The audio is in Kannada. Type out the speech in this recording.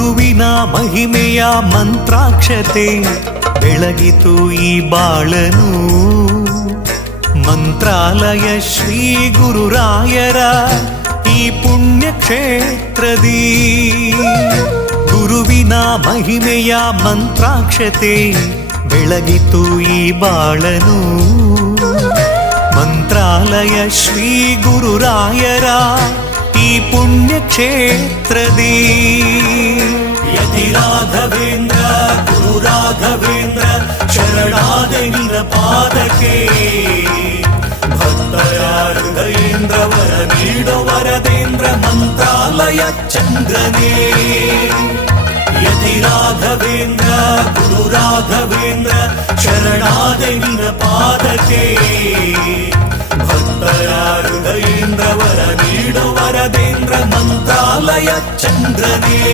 ಗುರುವಿನ ಮಹಿಮೆಯ ಮಂತ್ರಾಕ್ಷತೆ ಬೆಳಗಿತು ಈ ಬಾಳನು. ಮಂತ್ರಾಲಯ ಶ್ರೀ ಗುರುರಾಯರ ಈ ಪುಣ್ಯ ಕ್ಷೇತ್ರದಿ ಗುರುವಿನ ಮಹಿಮೆಯ ಮಂತ್ರಾಕ್ಷತೆ ಬೆಳಗಿತು ಈ ಬಾಳನು. ಮಂತ್ರಾಲಯ ಶ್ರೀ ಗುರುರಾಯರ ಈ ಪುಣ್ಯ ಕ್ಷೇತ್ರದಿ ಯತಿ ರಾಘವೇಂದ್ರ ಗುರು ರಾಘವೇಂದ್ರ ಶರಣಾದೆ ನಿನ ಪಾದಕ್ಕೆ. ಭಕ್ತರ ಹೃದಯೇಂದ್ರ ವರ ನೀಡೋ ವರದೇಂದ್ರ ಮಂತ್ರಾಲಯ ಚಂದ್ರನೇ. ಯತಿ ರಾಘವೇಂದ್ರ ಗುರು ರಾಘವೇಂದ್ರ ಶರಣಾದೆ ನಿನ ಪಾದಕ್ಕೆ. ಭಕ್ತರ ಹೃದಯೇಂದ್ರ ವರ ನೀಡೋ ವರದೇಂದ್ರ ಮಂತ್ರಾಲಯ ಚಂದ್ರನೇ.